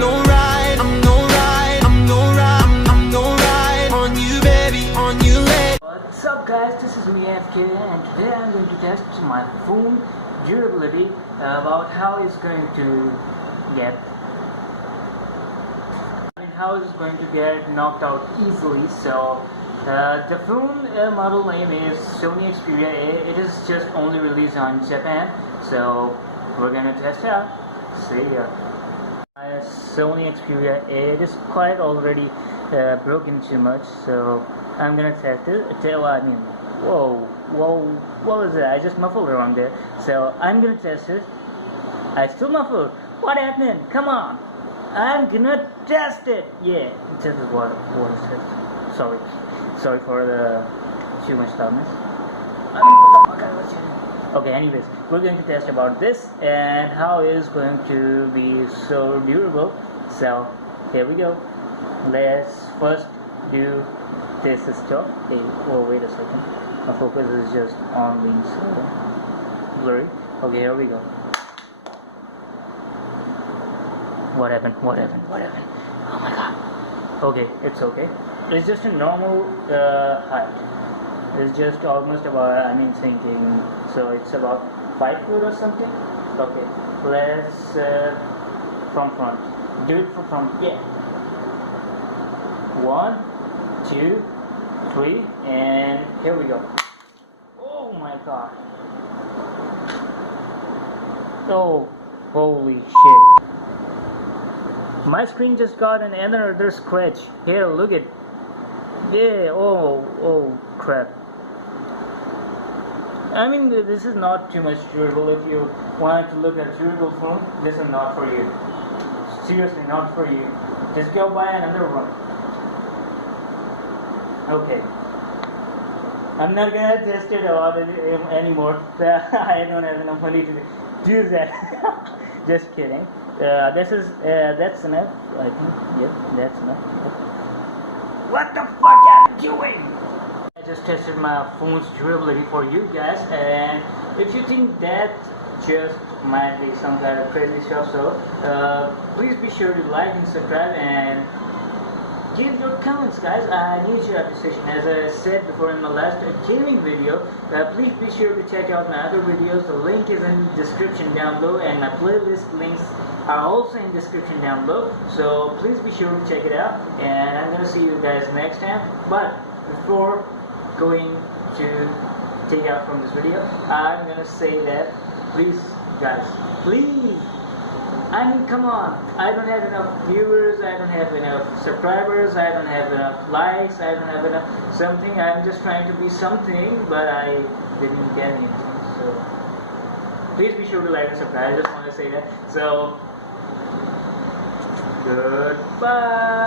no ride, I'm no ride, I'm no ride, I'm no ride on you, baby, on you, late. What's up guys, this is me FK, and today I'm going to test my phone durability about how it's going to get knocked out easily. So the phone model name is Sony Xperia A. It is just only released on Japan, so we're gonna test it out. See ya. Sony Xperia A. It is quite already broken too much, so I'm gonna test it. Whoa, what was that? I just muffled around there. So I'm gonna test it. I still muffled. What happened? Come on. I'm gonna test it. Yeah, this is what is it. Sorry for the too much loudness. Okay, anyways, we're going to test about this and how it is going to be so durable. So here we go. Let's first do this stuff. Hey, oh wait a second. My focus is just on being so blurry. Okay, here we go. What happened? Oh my god. Okay, it's okay. It's just a normal height. It's just almost about, thinking, so it's about 5 foot or something. Okay, let's from front. Do it from front. Yeah. 1, 2, 3, and here we go. Oh my god. Oh, holy shit. My screen just got another scratch. Here, look at. Yeah, oh crap. This is not too much durable. If you want to look at durable phone, this is not for you. Seriously, not for you. Just go buy another one. Okay. I'm not gonna test it out anymore. I don't have enough money to do that. Just kidding. That's enough. I think. Yep, that's enough. Yep. What the fuck am I doing? I just tested my phone's durability for you guys, and if you think that just might be some kind of crazy stuff, so please be sure to like and subscribe and give your comments, guys. I need your appreciation. As I said before in my last gaming video, please be sure to check out my other videos. The link is in the description down below, and my playlist links are also in the description down below. So please be sure to check it out, and I'm gonna see you guys next time. But before going to take out from this video, I'm gonna say that please, guys, please. Come on, I don't have enough viewers, I don't have enough subscribers, I don't have enough likes, I don't have enough something. I'm just trying to be something, but I didn't get anything. So please be sure to like and subscribe. I just want to say that. So goodbye.